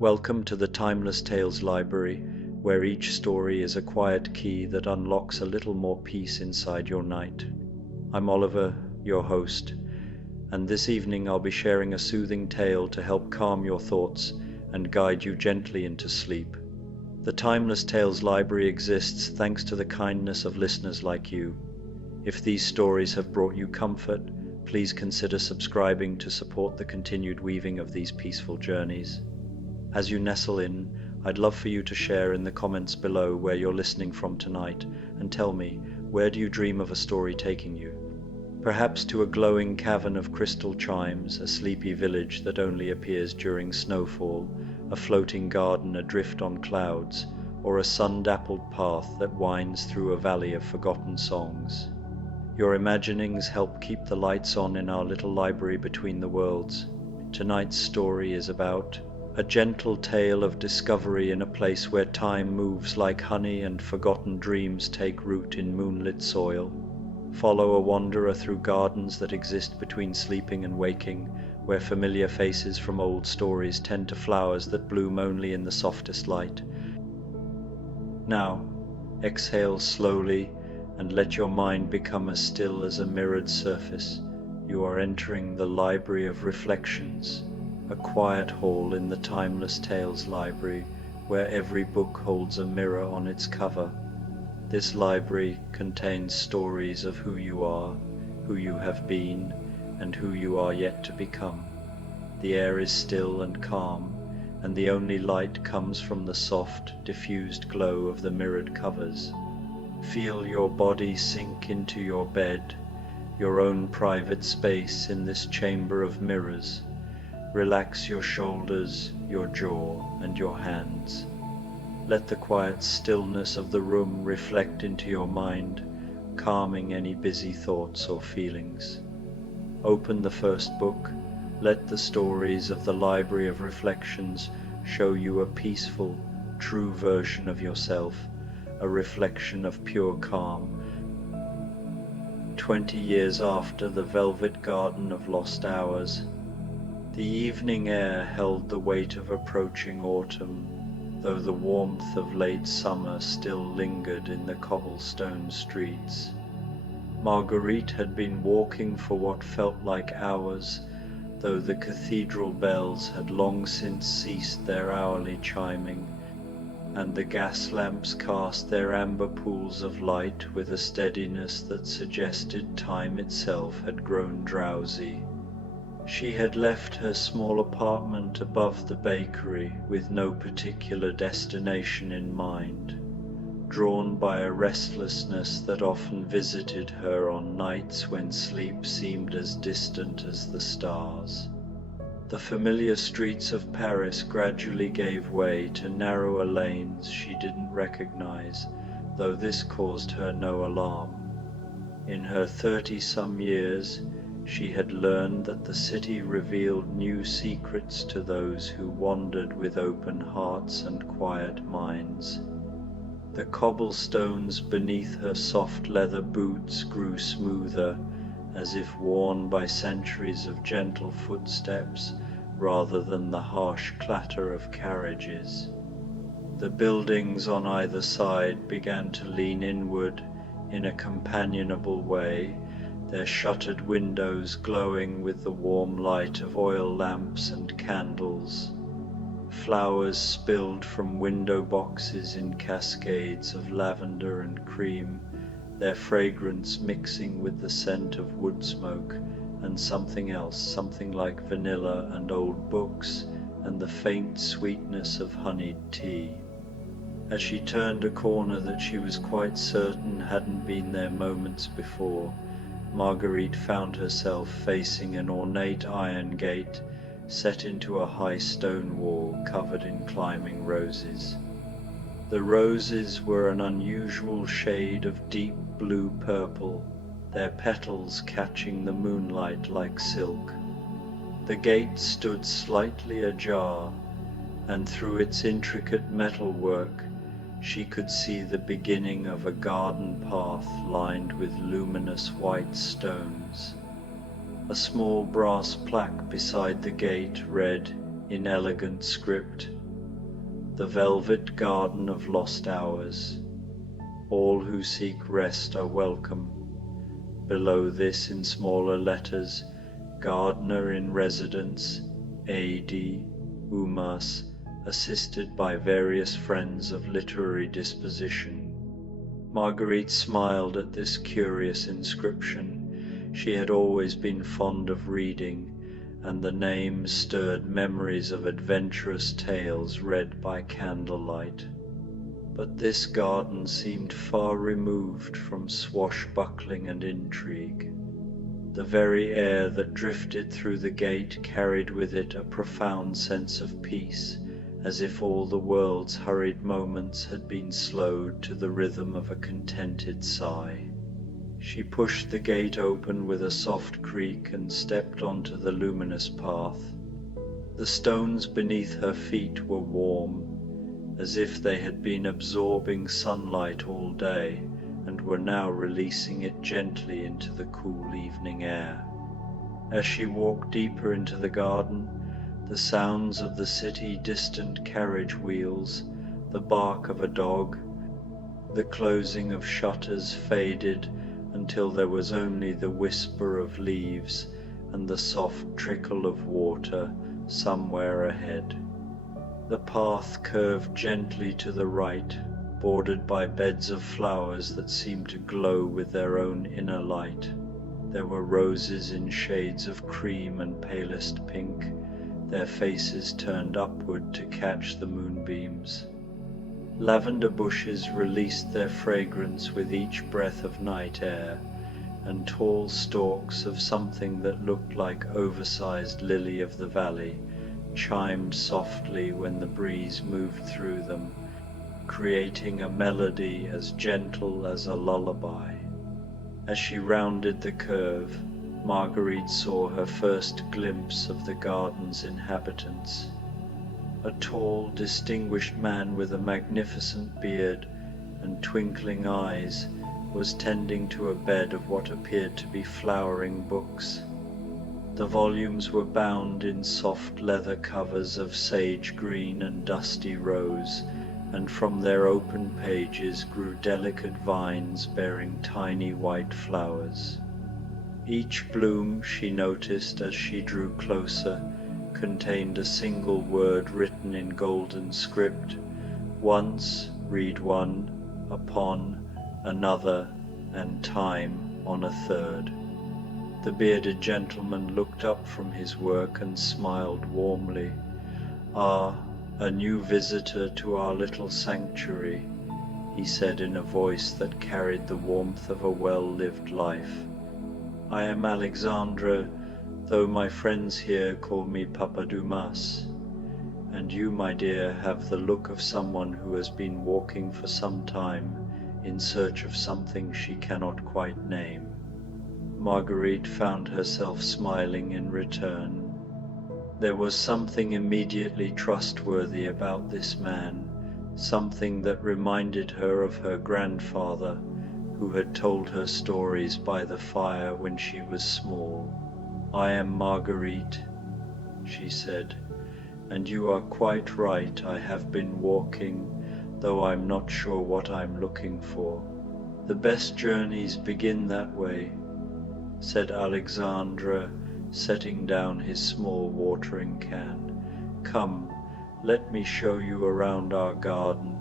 Welcome to the Timeless Tales Library, where each story is a quiet key that unlocks a little more peace inside your night. I'm Oliver, your host, and this evening I'll be sharing a soothing tale to help calm your thoughts and guide you gently into sleep. The Timeless Tales Library exists thanks to the kindness of listeners like you. If these stories have brought you comfort, please consider subscribing to support the continued weaving of these peaceful journeys. As you nestle in, I'd love for you to share in the comments below where you're listening from tonight, and tell me, where do you dream of a story taking you? Perhaps to a glowing cavern of crystal chimes, a sleepy village that only appears during snowfall, a floating garden adrift on clouds, or a sun-dappled path that winds through a valley of forgotten songs. Your imaginings help keep the lights on in our little library between the worlds. Tonight's story is about a gentle tale of discovery in a place where time moves like honey and forgotten dreams take root in moonlit soil. Follow a wanderer through gardens that exist between sleeping and waking, where familiar faces from old stories tend to flowers that bloom only in the softest light. Now, exhale slowly and let your mind become as still as a mirrored surface. You are entering the Library of Reflections, a quiet hall in the Timeless Tales Library where every book holds a mirror on its cover. This library contains stories of who you are, who you have been, and who you are yet to become. The air is still and calm, and the only light comes from the soft, diffused glow of the mirrored covers. Feel your body sink into your bed, your own private space in this chamber of mirrors. Relax your shoulders, your jaw, and your hands. Let the quiet stillness of the room reflect into your mind, calming any busy thoughts or feelings. Open the first book. Let the stories of the Library of Reflections show you a peaceful, true version of yourself, a reflection of pure calm. 20 years after the velvet garden of lost hours, the evening air held the weight of approaching autumn, though the warmth of late summer still lingered in the cobblestone streets. Marguerite had been walking for what felt like hours, though the cathedral bells had long since ceased their hourly chiming, and the gas lamps cast their amber pools of light with a steadiness that suggested time itself had grown drowsy. She had left her small apartment above the bakery with no particular destination in mind, drawn by a restlessness that often visited her on nights when sleep seemed as distant as the stars. The familiar streets of Paris gradually gave way to narrower lanes she didn't recognize, though this caused her no alarm. In her 30-some years, she had learned that the city revealed new secrets to those who wandered with open hearts and quiet minds. The cobblestones beneath her soft leather boots grew smoother, as if worn by centuries of gentle footsteps rather than the harsh clatter of carriages. The buildings on either side began to lean inward in a companionable way, their shuttered windows glowing with the warm light of oil lamps and candles. Flowers spilled from window boxes in cascades of lavender and cream, their fragrance mixing with the scent of wood smoke and something else, something like vanilla and old books and the faint sweetness of honeyed tea. As she turned a corner that she was quite certain hadn't been there moments before, Marguerite found herself facing an ornate iron gate set into a high stone wall covered in climbing roses. The roses were an unusual shade of deep blue purple, their petals catching the moonlight like silk. The gate stood slightly ajar, and through its intricate metalwork she could see the beginning of a garden path lined with luminous white stones. A small brass plaque beside the gate read, in elegant script, the velvet garden of lost hours. All who seek rest are welcome. Below this in smaller letters, gardener in residence, A.D. Umas, assisted by various friends of literary disposition. Marguerite smiled at this curious inscription. She had always been fond of reading, and the name stirred memories of adventurous tales read by candlelight. But this garden seemed far removed from swashbuckling and intrigue. The very air that drifted through the gate carried with it a profound sense of peace, as if all the world's hurried moments had been slowed to the rhythm of a contented sigh. She pushed the gate open with a soft creak and stepped onto the luminous path. The stones beneath her feet were warm, as if they had been absorbing sunlight all day and were now releasing it gently into the cool evening air. As she walked deeper into the garden, the sounds of the city distant carriage wheels, the bark of a dog, the closing of shutters faded until there was only the whisper of leaves and the soft trickle of water somewhere ahead. The path curved gently to the right, bordered by beds of flowers that seemed to glow with their own inner light. There were roses in shades of cream and palest pink, their faces turned upward to catch the moonbeams. Lavender bushes released their fragrance with each breath of night air, and tall stalks of something that looked like oversized lily of the valley chimed softly when the breeze moved through them, creating a melody as gentle as a lullaby. As she rounded the curve, Marguerite saw her first glimpse of the garden's inhabitants. A tall, distinguished man with a magnificent beard and twinkling eyes was tending to a bed of what appeared to be flowering books. The volumes were bound in soft leather covers of sage green and dusty rose, and from their open pages grew delicate vines bearing tiny white flowers. Each bloom, she noticed as she drew closer, contained a single word written in golden script: once, read one, upon, another, and time on a third. The bearded gentleman looked up from his work and smiled warmly. "Ah, a new visitor to our little sanctuary," he said in a voice that carried the warmth of a well-lived life. "I am Alexandra, though my friends here call me Papa Dumas. And you, my dear, have the look of someone who has been walking for some time in search of something she cannot quite name." Marguerite found herself smiling in return. There was something immediately trustworthy about this man, something that reminded her of her grandfather, who had told her stories by the fire when she was small. "I am Marguerite," she said, "and you are quite right. I have been walking, though I'm not sure what I'm looking for. The best journeys begin that way," said Alexandra, setting down his small watering can. "Come, let me show you around our garden.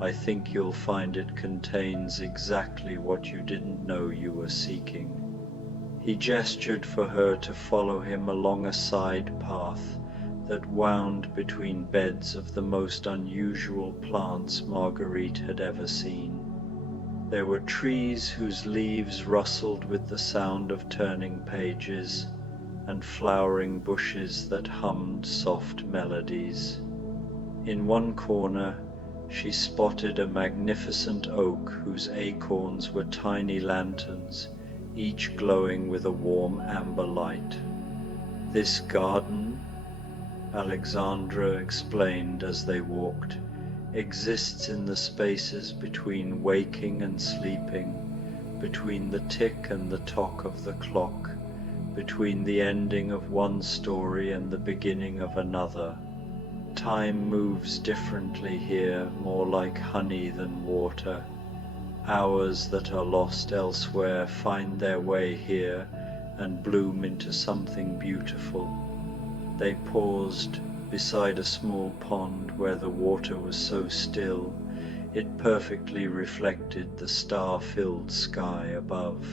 I think you'll find it contains exactly what you didn't know you were seeking." He gestured for her to follow him along a side path that wound between beds of the most unusual plants Marguerite had ever seen. There were trees whose leaves rustled with the sound of turning pages, and flowering bushes that hummed soft melodies. In one corner, she spotted a magnificent oak whose acorns were tiny lanterns, each glowing with a warm amber light. "This garden," Alexandra explained as they walked, "exists in the spaces between waking and sleeping, between the tick and the tock of the clock, between the ending of one story and the beginning of another. Time moves differently here, more like honey than water. Hours that are lost elsewhere find their way here and bloom into something beautiful. They paused beside a small pond where the water was so still it perfectly reflected the star-filled sky above.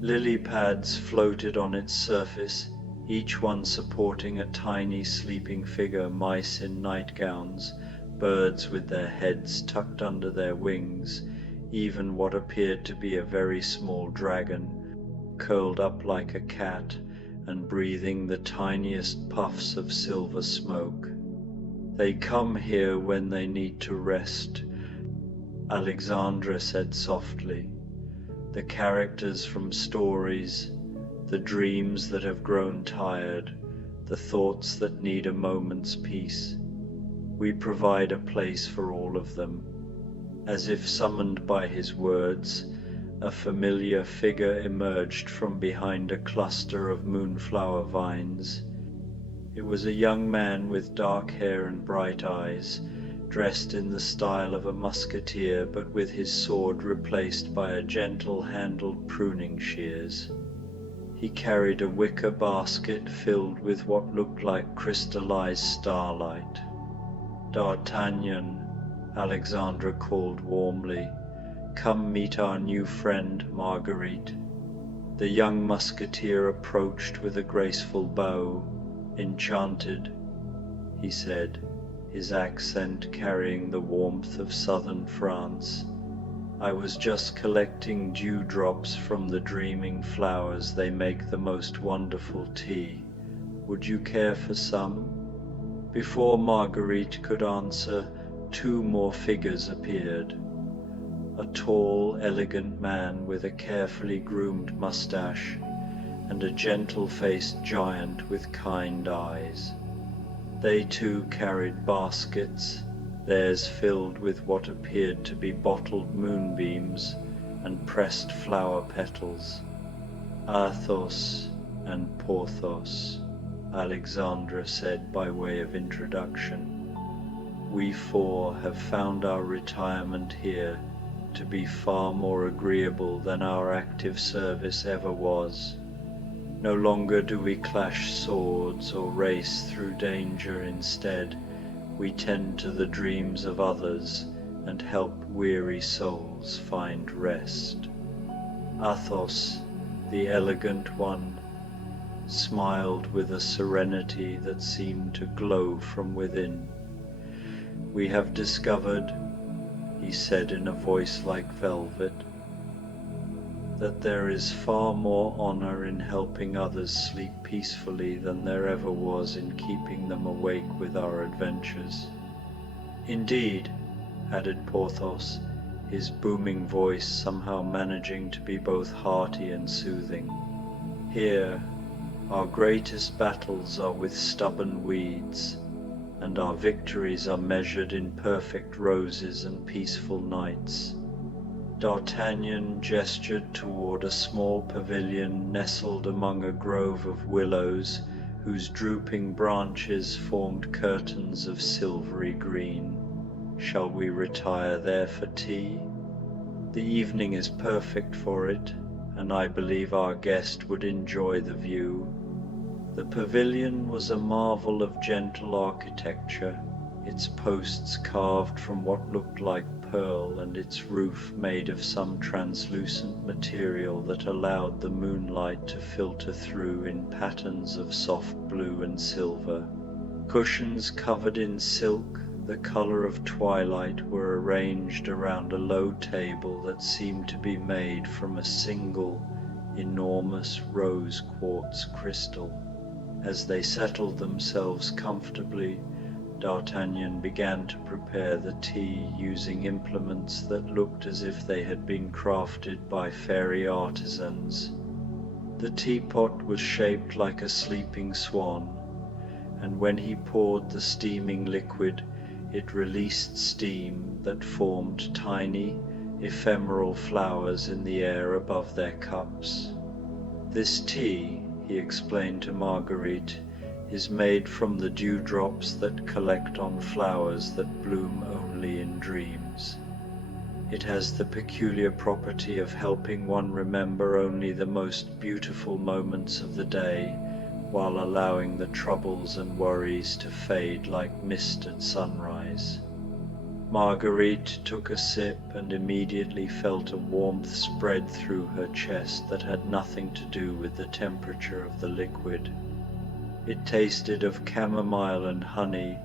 Lily pads floated on its surface, each one supporting a tiny sleeping figure, mice in nightgowns, birds with their heads tucked under their wings, even what appeared to be a very small dragon, curled up like a cat and breathing the tiniest puffs of silver smoke. They come here when they need to rest, Alexandra said softly. The characters from stories, the dreams that have grown tired, the thoughts that need a moment's peace. We provide a place for all of them. As if summoned by his words, a familiar figure emerged from behind a cluster of moonflower vines. It was a young man with dark hair and bright eyes, dressed in the style of a musketeer but with his sword replaced by a gentle-handled pruning shears. He carried a wicker basket filled with what looked like crystallized starlight. "D'Artagnan," Alexandra called warmly, "come meet our new friend Marguerite." The young musketeer approached with a graceful bow. "Enchanted," he said, his accent carrying the warmth of southern France. "I was just collecting dewdrops from the dreaming flowers. They make the most wonderful tea. Would you care for some?" Before Marguerite could answer, two more figures appeared. A tall, elegant man with a carefully groomed mustache, and a gentle-faced giant with kind eyes. They too carried baskets, theirs filled with what appeared to be bottled moonbeams and pressed flower petals. "Athos and Porthos," Alexandra said by way of introduction. "We four have found our retirement here to be far more agreeable than our active service ever was. No longer do we clash swords or race through danger. Instead, we tend to the dreams of others and help weary souls find rest." Athos, the elegant one, smiled with a serenity that seemed to glow from within. "We have discovered," he said in a voice like velvet, "that there is far more honor in helping others sleep peacefully than there ever was in keeping them awake with our adventures." "Indeed," added Porthos, his booming voice somehow managing to be both hearty and soothing. "Here, our greatest battles are with stubborn weeds, and our victories are measured in perfect roses and peaceful nights." D'Artagnan gestured toward a small pavilion nestled among a grove of willows whose drooping branches formed curtains of silvery green. "Shall we retire there for tea? The evening is perfect for it, and I believe our guest would enjoy the view." The pavilion was a marvel of gentle architecture, its posts carved from what looked like pearl and its roof made of some translucent material that allowed the moonlight to filter through in patterns of soft blue and silver. Cushions covered in silk, the color of twilight, were arranged around a low table that seemed to be made from a single, enormous rose quartz crystal. As they settled themselves comfortably, D'Artagnan began to prepare the tea using implements that looked as if they had been crafted by fairy artisans. The teapot was shaped like a sleeping swan, and when he poured the steaming liquid, it released steam that formed tiny, ephemeral flowers in the air above their cups. "This tea," he explained to Marguerite, is made from the dewdrops that collect on flowers that bloom only in dreams. It has the peculiar property of helping one remember only the most beautiful moments of the day, while allowing the troubles and worries to fade like mist at sunrise. Marguerite took a sip and immediately felt a warmth spread through her chest that had nothing to do with the temperature of the liquid. It tasted of chamomile and honey,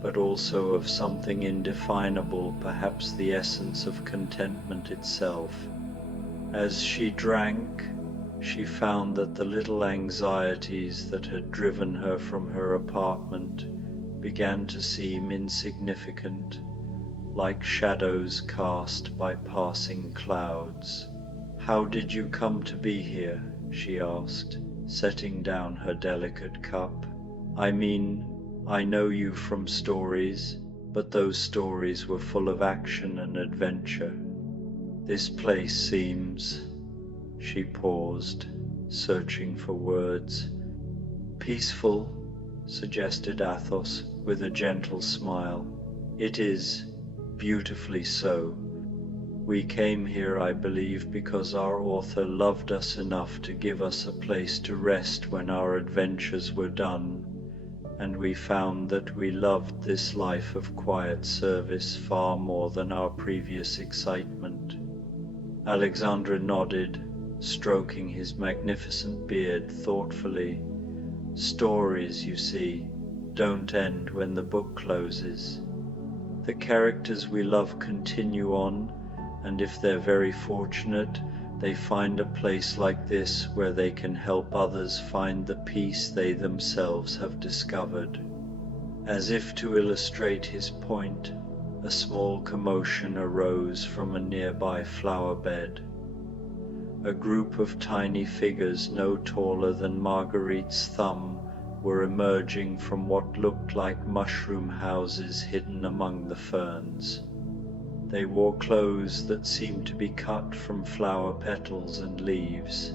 but also of something indefinable, perhaps the essence of contentment itself. As she drank, she found that the little anxieties that had driven her from her apartment began to seem insignificant, like shadows cast by passing clouds. "How did you come to be here?" she asked, setting down her delicate cup. "I mean, I know you from stories, but those stories were full of action and adventure. This place seems—" She paused, searching for words. "Peaceful," suggested Athos with a gentle smile. "It is, beautifully so. We came here, I believe, because our author loved us enough to give us a place to rest when our adventures were done, and we found that we loved this life of quiet service far more than our previous excitement." Alexandre nodded, stroking his magnificent beard thoughtfully. "Stories, you see, don't end when the book closes. The characters we love continue on, and if they're very fortunate, they find a place like this where they can help others find the peace they themselves have discovered." As if to illustrate his point, a small commotion arose from a nearby flower bed. A group of tiny figures no taller than Marguerite's thumb were emerging from what looked like mushroom houses hidden among the ferns. They wore clothes that seemed to be cut from flower petals and leaves,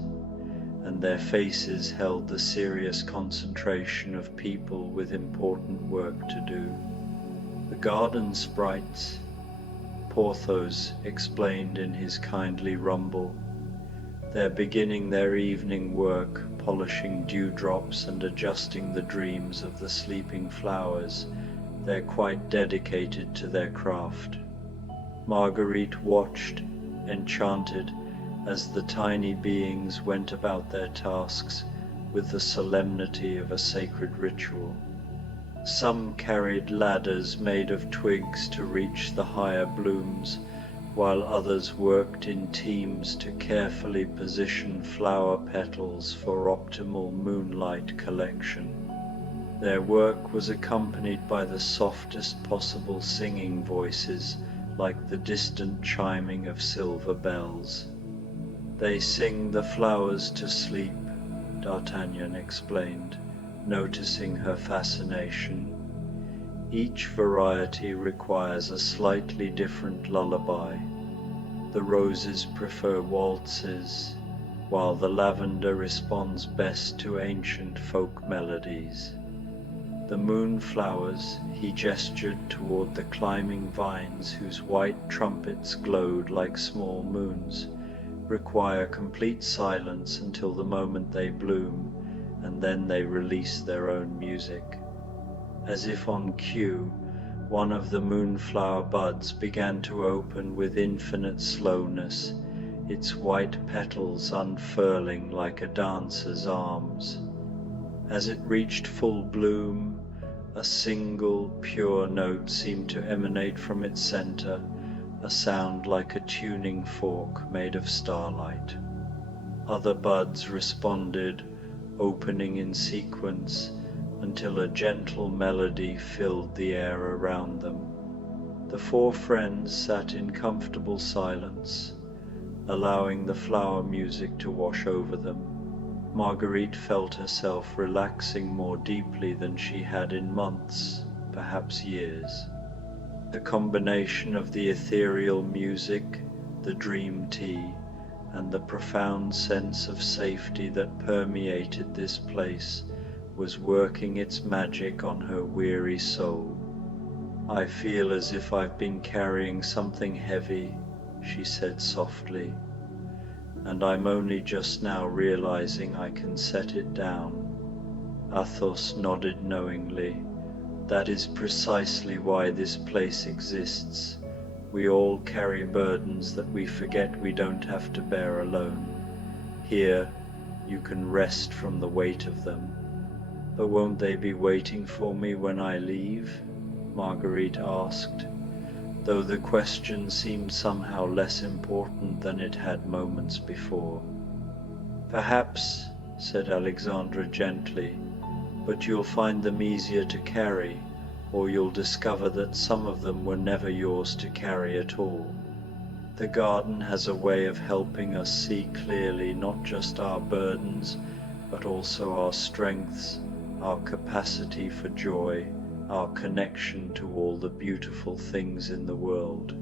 and their faces held the serious concentration of people with important work to do. "The garden sprites," Porthos explained in his kindly rumble. "They're beginning their evening work, polishing dewdrops and adjusting the dreams of the sleeping flowers. They're quite dedicated to their craft." Marguerite watched, enchanted, as the tiny beings went about their tasks with the solemnity of a sacred ritual. Some carried ladders made of twigs to reach the higher blooms, while others worked in teams to carefully position flower petals for optimal moonlight collection. Their work was accompanied by the softest possible singing voices, like the distant chiming of silver bells. "They sing the flowers to sleep," D'Artagnan explained, noticing her fascination. "Each variety requires a slightly different lullaby. The roses prefer waltzes, while the lavender responds best to ancient folk melodies. The moonflowers," he gestured toward the climbing vines whose white trumpets glowed like small moons, "require complete silence until the moment they bloom, and then they release their own music." As if on cue, one of the moonflower buds began to open with infinite slowness, its white petals unfurling like a dancer's arms. As it reached full bloom, a single, pure note seemed to emanate from its center, a sound like a tuning fork made of starlight. Other buds responded, opening in sequence, until a gentle melody filled the air around them. The four friends sat in comfortable silence, allowing the flower music to wash over them. Marguerite felt herself relaxing more deeply than she had in months, perhaps years. The combination of the ethereal music, the dream tea, and the profound sense of safety that permeated this place was working its magic on her weary soul. "I feel as if I've been carrying something heavy," she said softly, "and I'm only just now realizing I can set it down." Athos nodded knowingly. "That is precisely why this place exists. We all carry burdens that we forget we don't have to bear alone. Here, you can rest from the weight of them." "But won't they be waiting for me when I leave?" Marguerite asked, though the question seemed somehow less important than it had moments before. "Perhaps," said Alexandra gently, "but you'll find them easier to carry, or you'll discover that some of them were never yours to carry at all. The garden has a way of helping us see clearly not just our burdens, but also our strengths, our capacity for joy, our connection to all the beautiful things in the world."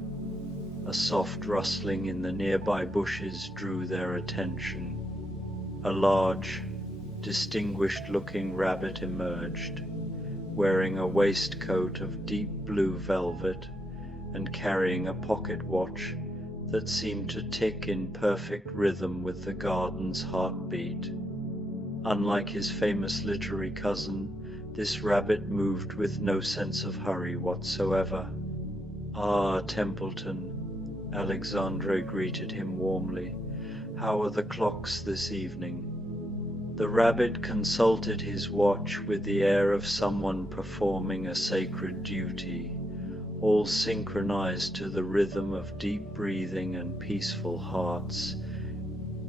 A soft rustling in the nearby bushes drew their attention. A large, distinguished-looking rabbit emerged, wearing a waistcoat of deep blue velvet and carrying a pocket watch that seemed to tick in perfect rhythm with the garden's heartbeat. Unlike his famous literary cousin, this rabbit moved with no sense of hurry whatsoever. "Ah, Templeton," Alexandre greeted him warmly. "How are the clocks this evening?" The rabbit consulted his watch with the air of someone performing a sacred duty, all synchronized to the rhythm of deep breathing and peaceful hearts.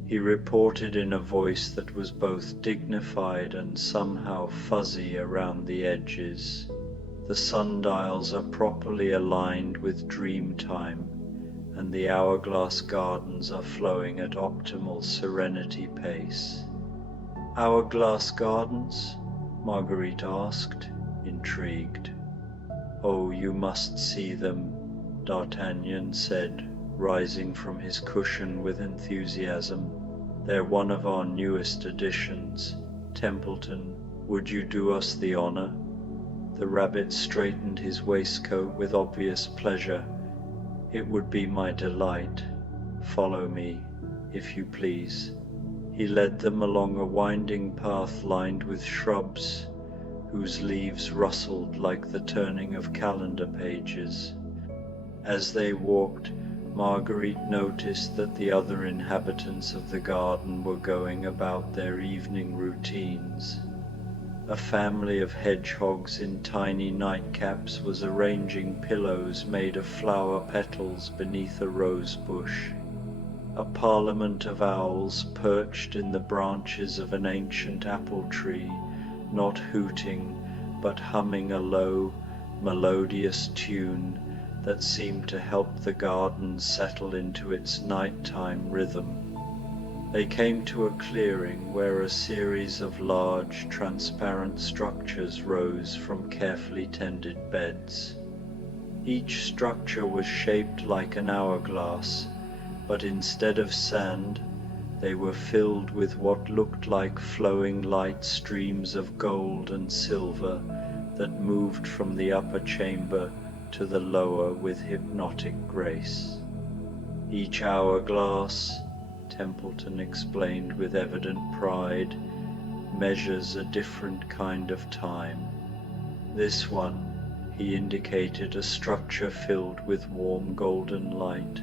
He reported in a voice that was both dignified and somehow fuzzy around the edges. "The sundials are properly aligned with dream time, and the hourglass gardens are flowing at optimal serenity pace." "Hourglass gardens?" Marguerite asked, intrigued. "Oh, you must see them," D'Artagnan said, rising from his cushion with enthusiasm. "They're one of our newest additions. Templeton, would you do us the honor?" The rabbit straightened his waistcoat with obvious pleasure. "It would be my delight. Follow me, if you please." He led them along a winding path lined with shrubs, whose leaves rustled like the turning of calendar pages. As they walked, Marguerite noticed that the other inhabitants of the garden were going about their evening routines. A family of hedgehogs in tiny nightcaps was arranging pillows made of flower petals beneath a rose bush. A parliament of owls perched in the branches of an ancient apple tree, not hooting, but humming a low, melodious tune that seemed to help the garden settle into its nighttime rhythm. They came to a clearing where a series of large, transparent structures rose from carefully tended beds. Each structure was shaped like an hourglass, but instead of sand, they were filled with what looked like flowing light streams of gold and silver that moved from the upper chamber to the lower with hypnotic grace. "Each hourglass," Templeton explained with evident pride, "measures a different kind of time. This one," he indicated a structure filled with warm golden light,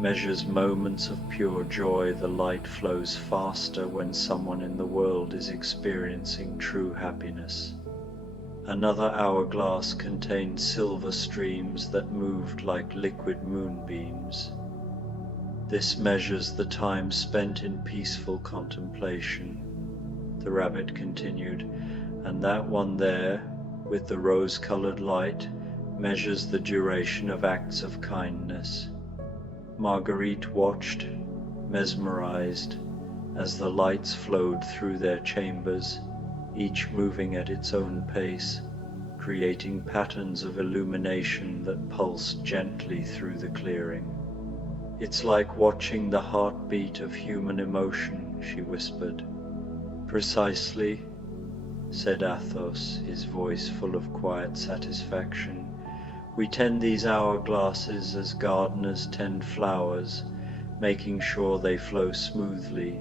"measures moments of pure joy. The light flows faster when someone in the world is experiencing true happiness." Another hourglass contained silver streams that moved like liquid moonbeams. "This measures the time spent in peaceful contemplation," the rabbit continued, "and that one there, with the rose-colored light, measures the duration of acts of kindness." Marguerite watched, mesmerized, as the lights flowed through their chambers, each moving at its own pace, creating patterns of illumination that pulsed gently through the clearing. "It's like watching the heartbeat of human emotion," she whispered. "Precisely. said Athos, his voice full of quiet satisfaction. "We tend these hourglasses as gardeners tend flowers, making sure they flow smoothly,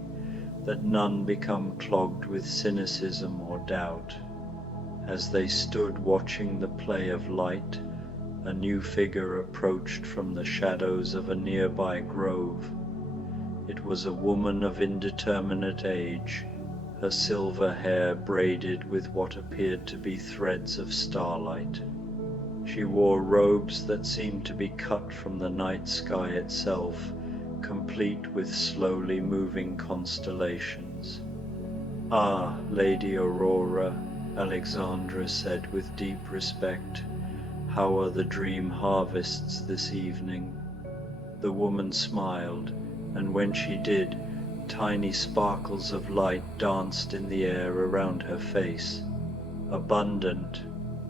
that none become clogged with cynicism or doubt." As they stood watching the play of light, a new figure approached from the shadows of a nearby grove. It was a woman of indeterminate age, her silver hair braided with what appeared to be threads of starlight. She wore robes that seemed to be cut from the night sky itself, complete with slowly moving constellations. "Ah, Lady Aurora," Alexandra said with deep respect, "how are the dream harvests this evening?" The woman smiled, and when she did, tiny sparkles of light danced in the air around her face. "Abundant,"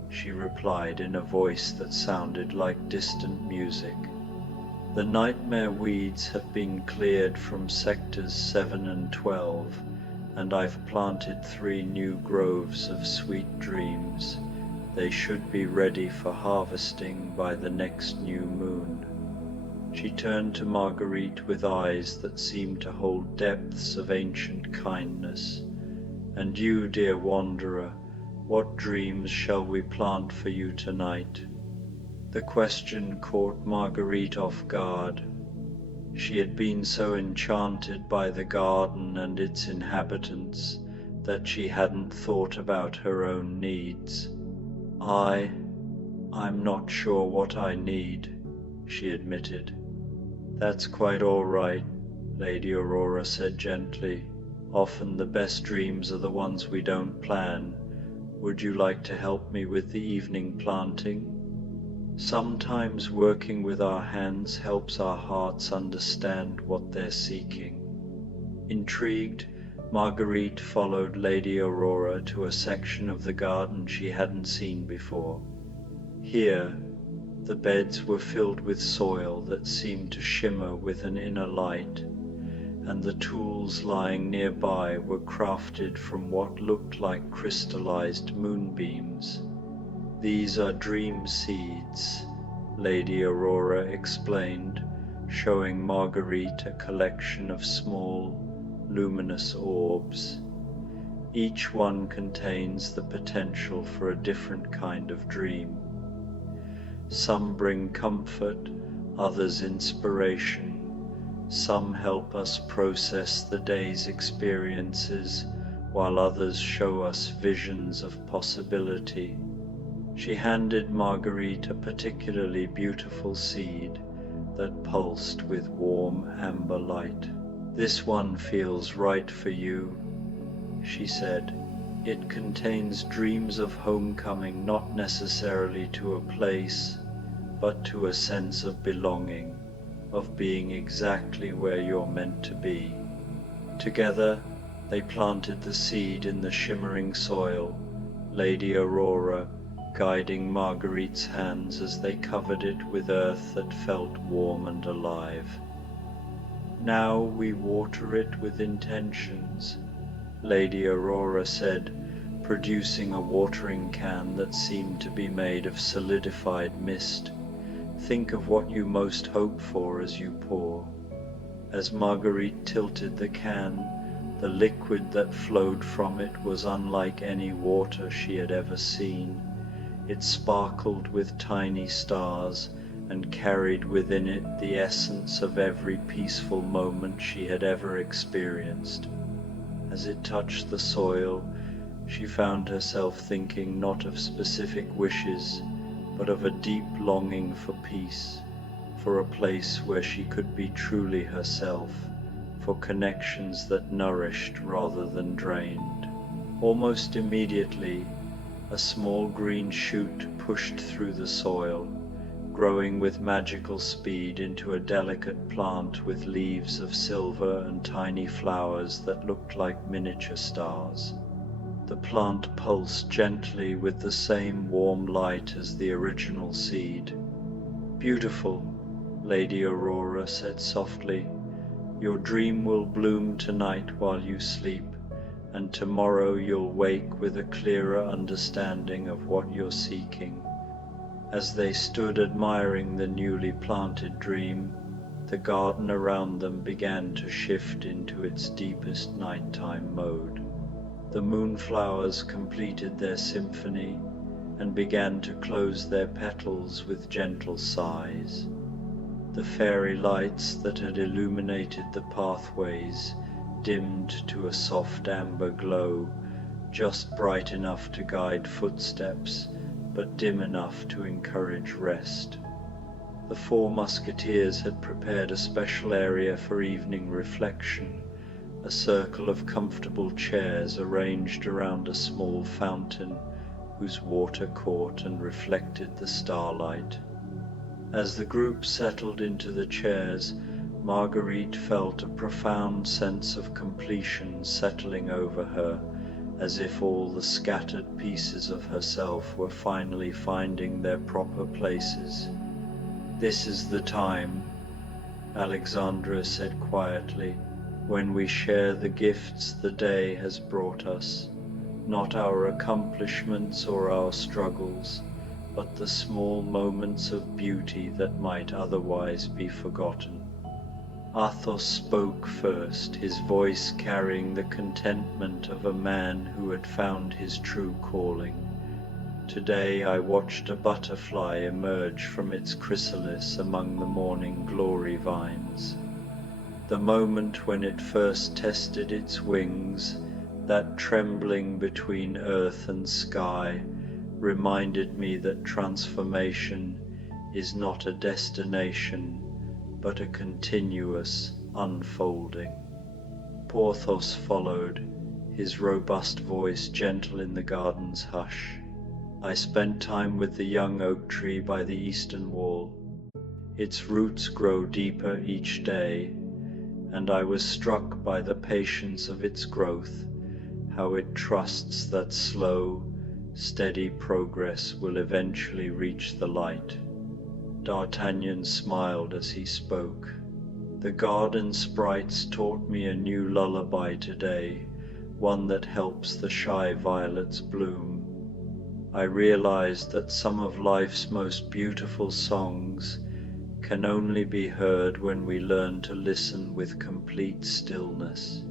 she replied in a voice that sounded like distant music. "The nightmare weeds have been cleared from sectors 7 and 12, and I've planted 3 new groves of sweet dreams. They should be ready for harvesting by the next new moon." She turned to Marguerite with eyes that seemed to hold depths of ancient kindness. "And you, dear wanderer, what dreams shall we plant for you tonight?" The question caught Marguerite off guard. She had been so enchanted by the garden and its inhabitants that she hadn't thought about her own needs. I'm not sure what I need," she admitted. "That's quite all right," Lady Aurora said gently. "Often the best dreams are the ones we don't plan. Would you like to help me with the evening planting? Sometimes working with our hands helps our hearts understand what they're seeking." Intrigued, Marguerite followed Lady Aurora to a section of the garden she hadn't seen before. Here, the beds were filled with soil that seemed to shimmer with an inner light, and the tools lying nearby were crafted from what looked like crystallized moonbeams. "These are dream seeds," Lady Aurora explained, showing Marguerite a collection of small, luminous orbs. Each one contains the potential for a different kind of dream. Some bring comfort, others inspiration. Some help us process the day's experiences, while others show us visions of possibility. She handed Marguerite a particularly beautiful seed that pulsed with warm amber light. "This one feels right for you," she said. "It contains dreams of homecoming, not necessarily to a place, but to a sense of belonging, of being exactly where you're meant to be." Together, they planted the seed in the shimmering soil, Lady Aurora guiding Marguerite's hands as they covered it with earth that felt warm and alive. "Now we water it with intentions," Lady Aurora said, producing a watering can that seemed to be made of solidified mist. "Think of what you most hope for as you pour." As Marguerite tilted the can, the liquid that flowed from it was unlike any water she had ever seen. It sparkled with tiny stars and carried within it the essence of every peaceful moment she had ever experienced. As it touched the soil, she found herself thinking not of specific wishes, but of a deep longing for peace, for a place where she could be truly herself, for connections that nourished rather than drained. Almost immediately, a small green shoot pushed through the soil, growing with magical speed into a delicate plant with leaves of silver and tiny flowers that looked like miniature stars. The plant pulsed gently with the same warm light as the original seed. "Beautiful," Lady Aurora said softly. "Your dream will bloom tonight while you sleep, and tomorrow you'll wake with a clearer understanding of what you're seeking." As they stood admiring the newly planted dream, the garden around them began to shift into its deepest nighttime mode. The moonflowers completed their symphony and began to close their petals with gentle sighs. The fairy lights that had illuminated the pathways dimmed to a soft amber glow, just bright enough to guide footsteps, but dim enough to encourage rest. The four musketeers had prepared a special area for evening reflection, a circle of comfortable chairs arranged around a small fountain whose water caught and reflected the starlight. As the group settled into the chairs, Marguerite felt a profound sense of completion settling over her, as if all the scattered pieces of herself were finally finding their proper places. "This is the time," Alexandra said quietly, "when we share the gifts the day has brought us, not our accomplishments or our struggles, but the small moments of beauty that might otherwise be forgotten." Athos spoke first, his voice carrying the contentment of a man who had found his true calling. "Today I watched a butterfly emerge from its chrysalis among the morning glory vines. The moment when it first tested its wings, that trembling between earth and sky, reminded me that transformation is not a destination, but a continuous unfolding." Porthos followed, his robust voice gentle in the garden's hush. "I spent time with the young oak tree by the eastern wall. Its roots grow deeper each day, and I was struck by the patience of its growth, how it trusts that slow, steady progress will eventually reach the light." D'Artagnan smiled as he spoke. "The garden sprites taught me a new lullaby today, one that helps the shy violets bloom. I realized that some of life's most beautiful songs can only be heard when we learn to listen with complete stillness."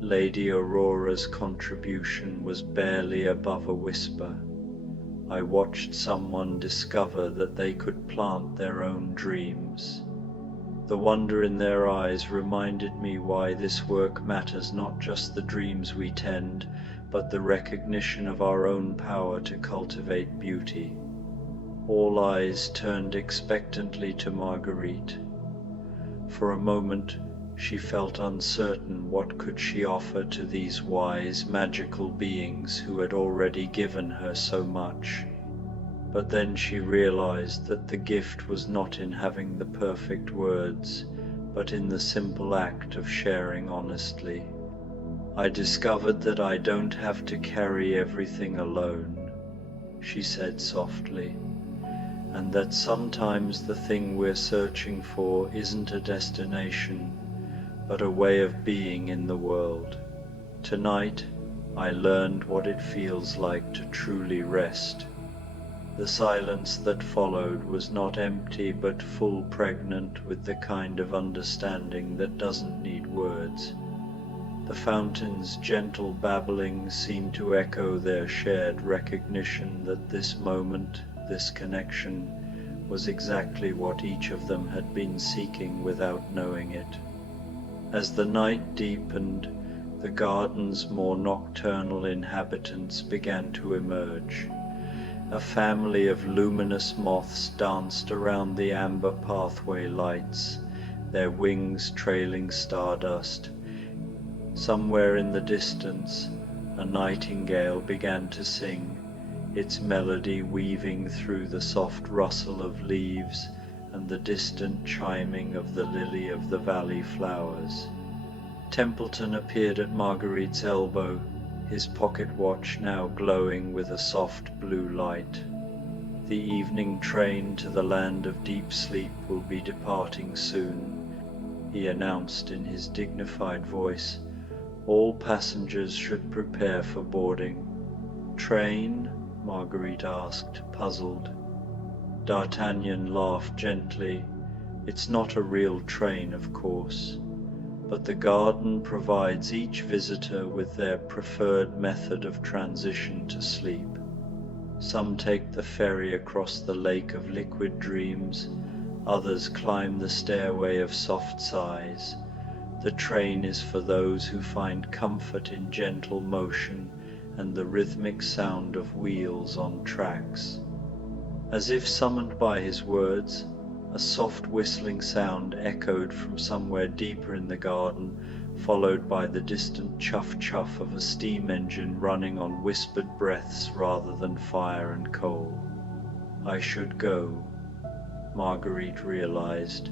Lady Aurora's contribution was barely above a whisper. I watched someone discover that they could plant their own dreams. The wonder in their eyes reminded me why this work matters, not just the dreams we tend, but the recognition of our own power to cultivate beauty. All eyes turned expectantly to Marguerite. For a moment, she felt uncertain what could she offer to these wise, magical beings who had already given her so much. But then she realized that the gift was not in having the perfect words, but in the simple act of sharing honestly. "I discovered that I don't have to carry everything alone," she said softly, "and that sometimes the thing we're searching for isn't a destination, but a way of being in the world. Tonight, I learned what it feels like to truly rest." The silence that followed was not empty but full, pregnant with the kind of understanding that doesn't need words. The fountain's gentle babbling seemed to echo their shared recognition that this moment, this connection, was exactly what each of them had been seeking without knowing it. As the night deepened, the garden's more nocturnal inhabitants began to emerge. A family of luminous moths danced around the amber pathway lights, their wings trailing stardust. Somewhere in the distance, a nightingale began to sing, its melody weaving through the soft rustle of leaves and the distant chiming of the lily of the valley flowers. Templeton appeared at Marguerite's elbow, his pocket watch now glowing with a soft blue light. "The evening train to the land of deep sleep will be departing soon," he announced in his dignified voice. All passengers should prepare for boarding. Train? Marguerite asked, puzzled. D'Artagnan laughed gently. It's not a real train, of course, but the garden provides each visitor with their preferred method of transition to sleep. Some take the ferry across the lake of liquid dreams, others climb the stairway of soft sighs. The train is for those who find comfort in gentle motion and the rhythmic sound of wheels on tracks. As if summoned by his words, a soft whistling sound echoed from somewhere deeper in the garden, followed by the distant chuff-chuff of a steam engine running on whispered breaths rather than fire and coal. I should go, Marguerite realized,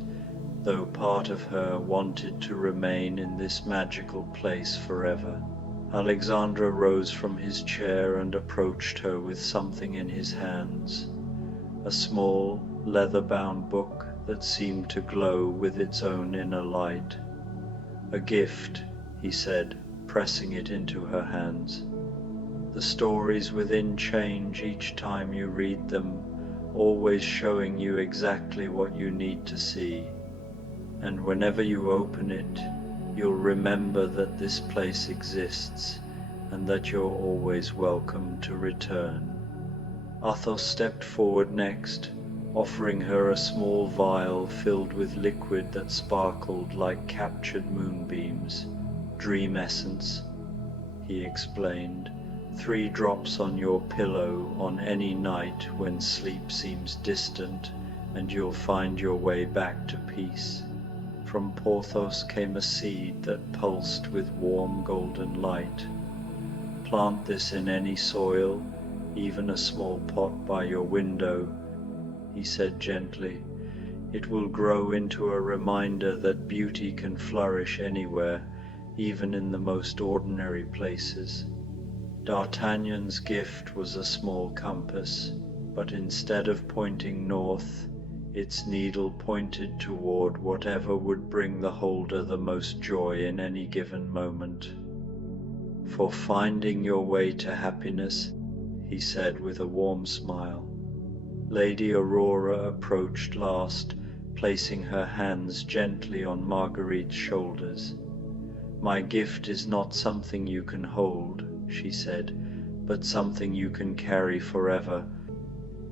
though part of her wanted to remain in this magical place forever. Alexandre rose from his chair and approached her with something in his hands, a small, leather-bound book that seemed to glow with its own inner light. A gift, he said, pressing it into her hands. The stories within change each time you read them, always showing you exactly what you need to see. And whenever you open it, you'll remember that this place exists and that you're always welcome to return. Athos stepped forward next, offering her a small vial filled with liquid that sparkled like captured moonbeams. Dream essence, he explained. 3 drops on your pillow on any night when sleep seems distant, and you'll find your way back to peace. From Porthos came a seed that pulsed with warm golden light. Plant this in any soil, even a small pot by your window, he said gently. It will grow into a reminder that beauty can flourish anywhere, even in the most ordinary places. D'Artagnan's gift was a small compass, but instead of pointing north, its needle pointed toward whatever would bring the holder the most joy in any given moment. For finding your way to happiness, he said with a warm smile. Lady Aurora approached last, placing her hands gently on Marguerite's shoulders. My gift is not something you can hold, she said, but something you can carry forever.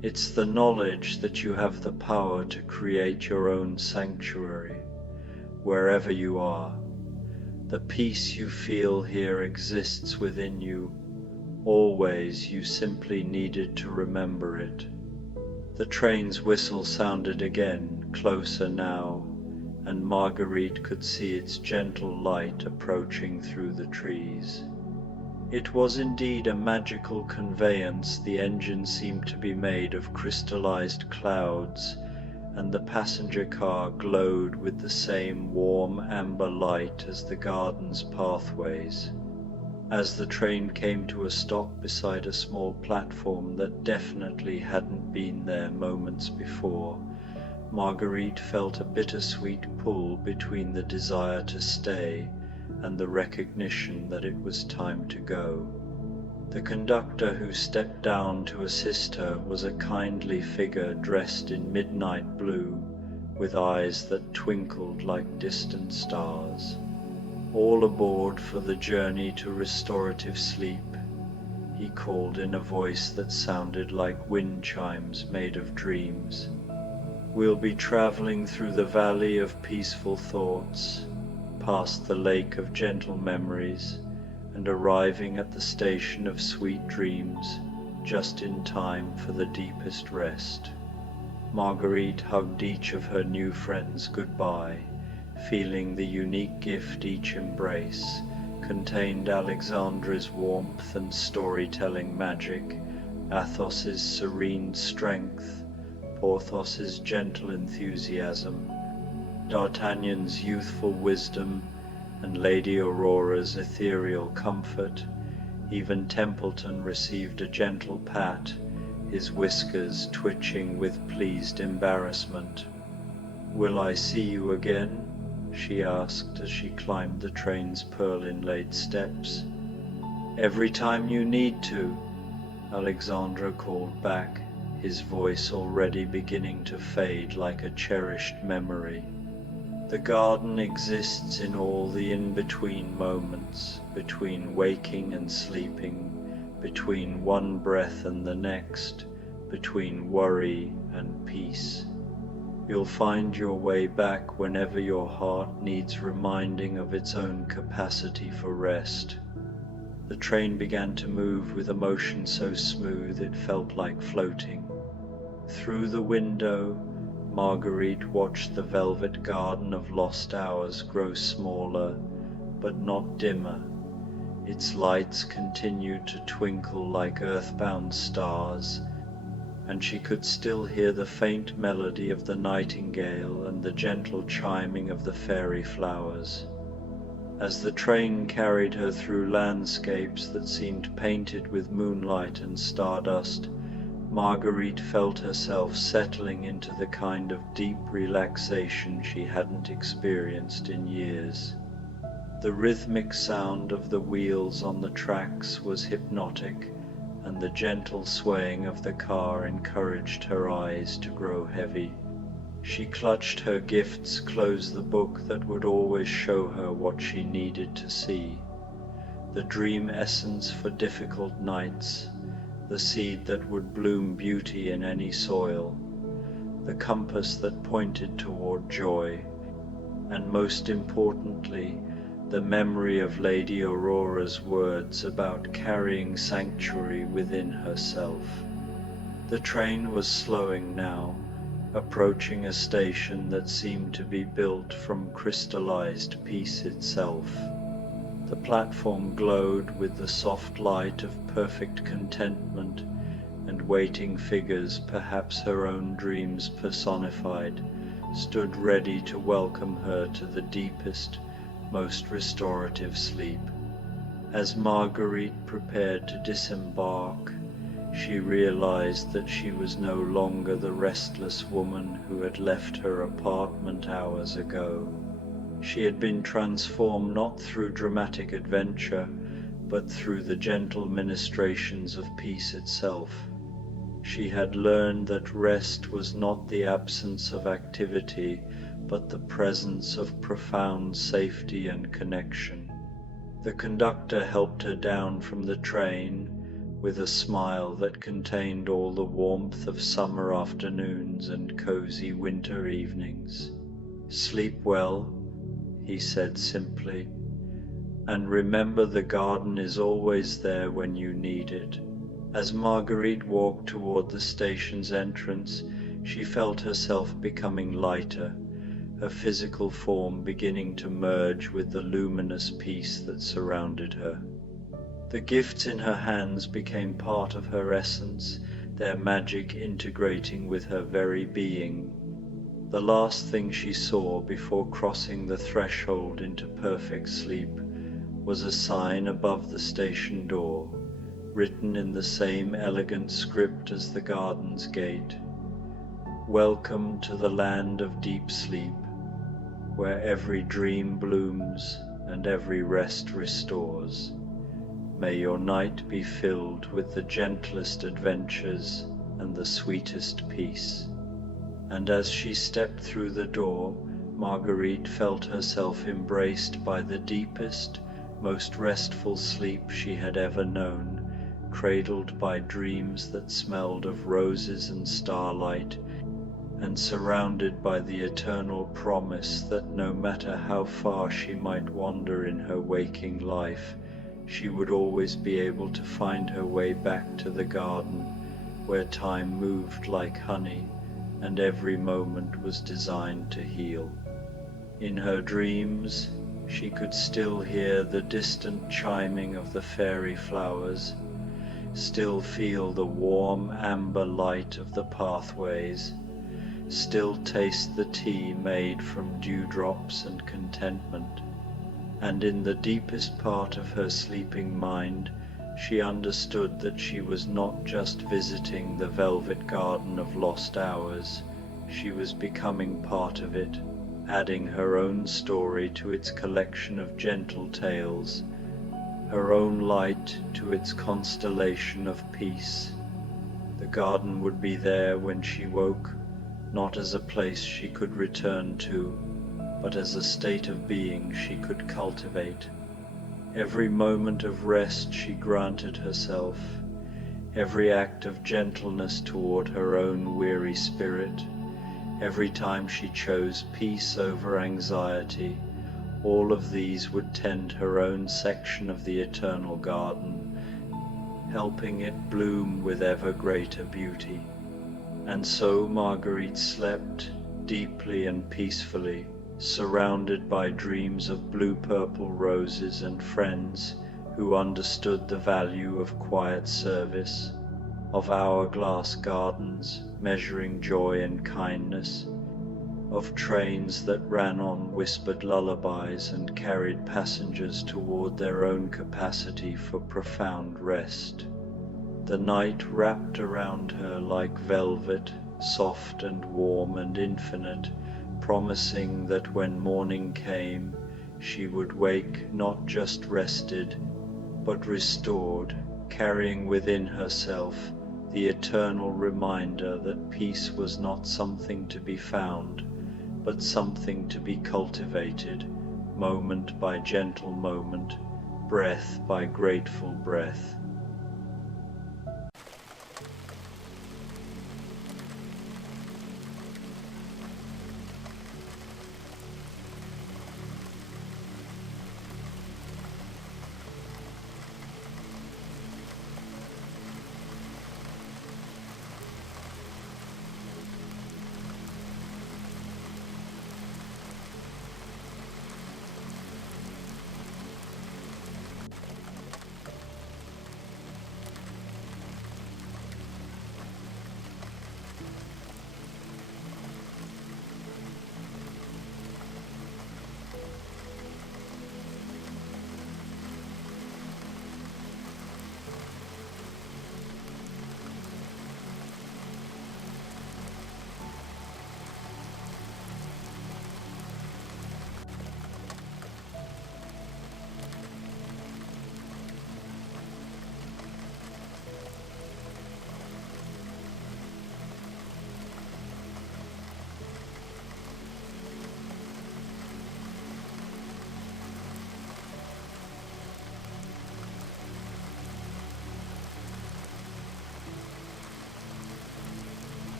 It's the knowledge that you have the power to create your own sanctuary, wherever you are. The peace you feel here exists within you. Always you simply needed to remember it. The train's whistle sounded again, closer now, and Marguerite could see its gentle light approaching through the trees. It was indeed a magical conveyance. The engine seemed to be made of crystallized clouds, and the passenger car glowed with the same warm amber light as the garden's pathways. As the train came to a stop beside a small platform that definitely hadn't been there moments before, Marguerite felt a bittersweet pull between the desire to stay and the recognition that it was time to go. The conductor who stepped down to assist her was a kindly figure dressed in midnight blue, with eyes that twinkled like distant stars. All aboard for the journey to restorative sleep, he called in a voice that sounded like wind chimes made of dreams. We'll be traveling through the valley of peaceful thoughts, past the lake of gentle memories, and arriving at the station of sweet dreams, just in time for the deepest rest. Marguerite hugged each of her new friends goodbye, feeling the unique gift each embrace contained. Alexandre's warmth and storytelling magic, Athos's serene strength, Porthos's gentle enthusiasm, D'Artagnan's youthful wisdom, and Lady Aurora's ethereal comfort. Even Templeton received a gentle pat, his whiskers twitching with pleased embarrassment. "Will I see you again?" she asked as she climbed the train's pearl-inlaid steps. Every time you need to, Alexandra called back, his voice already beginning to fade like a cherished memory. The garden exists in all the in-between moments, between waking and sleeping, between one breath and the next, between worry and peace. You'll find your way back whenever your heart needs reminding of its own capacity for rest. The train began to move with a motion so smooth it felt like floating. Through the window, Marguerite watched the velvet garden of lost hours grow smaller, but not dimmer. Its lights continued to twinkle like earthbound stars, and she could still hear the faint melody of the nightingale and the gentle chiming of the fairy flowers. As the train carried her through landscapes that seemed painted with moonlight and stardust, Marguerite felt herself settling into the kind of deep relaxation she hadn't experienced in years. The rhythmic sound of the wheels on the tracks was hypnotic, and the gentle swaying of the car encouraged her eyes to grow heavy. She clutched her gifts, closed the book that would always show her what she needed to see. The dream essence for difficult nights, the seed that would bloom beauty in any soil, the compass that pointed toward joy, and most importantly, the memory of Lady Aurora's words about carrying sanctuary within herself. The train was slowing now, approaching a station that seemed to be built from crystallized peace itself. The platform glowed with the soft light of perfect contentment, and waiting figures, perhaps her own dreams personified, stood ready to welcome her to the deepest, most restorative sleep. As Marguerite prepared to disembark, she realized that she was no longer the restless woman who had left her apartment hours ago. She had been transformed not through dramatic adventure, but through the gentle ministrations of peace itself. She had learned that rest was not the absence of activity, but the presence of profound safety and connection. The conductor helped her down from the train with a smile that contained all the warmth of summer afternoons and cozy winter evenings. "Sleep well," he said simply, "and remember the garden is always there when you need it." As Marguerite walked toward the station's entrance, she felt herself becoming lighter, her physical form beginning to merge with the luminous peace that surrounded her. The gifts in her hands became part of her essence, their magic integrating with her very being. The last thing she saw before crossing the threshold into perfect sleep was a sign above the station door, written in the same elegant script as the garden's gate. "Welcome to the land of deep sleep, where every dream blooms and every rest restores. May your night be filled with the gentlest adventures and the sweetest peace." And as she stepped through the door, Marguerite felt herself embraced by the deepest, most restful sleep she had ever known, cradled by dreams that smelled of roses and starlight, and surrounded by the eternal promise that no matter how far she might wander in her waking life, she would always be able to find her way back to the garden, where time moved like honey, and every moment was designed to heal. In her dreams, she could still hear the distant chiming of the fairy flowers, still feel the warm amber light of the pathways, still taste the tea made from dewdrops and contentment. And in the deepest part of her sleeping mind, she understood that she was not just visiting the velvet garden of lost hours, she was becoming part of it, adding her own story to its collection of gentle tales, her own light to its constellation of peace. The garden would be there when she woke, not as a place she could return to, but as a state of being she could cultivate. Every moment of rest she granted herself, every act of gentleness toward her own weary spirit, every time she chose peace over anxiety, all of these would tend her own section of the eternal garden, helping it bloom with ever greater beauty. And so Marguerite slept deeply and peacefully, surrounded by dreams of blue-purple roses and friends who understood the value of quiet service, of hourglass gardens measuring joy and kindness, of trains that ran on whispered lullabies and carried passengers toward their own capacity for profound rest. The night wrapped around her like velvet, soft and warm and infinite, promising that when morning came, she would wake not just rested, but restored, carrying within herself the eternal reminder that peace was not something to be found, but something to be cultivated, moment by gentle moment, breath by grateful breath.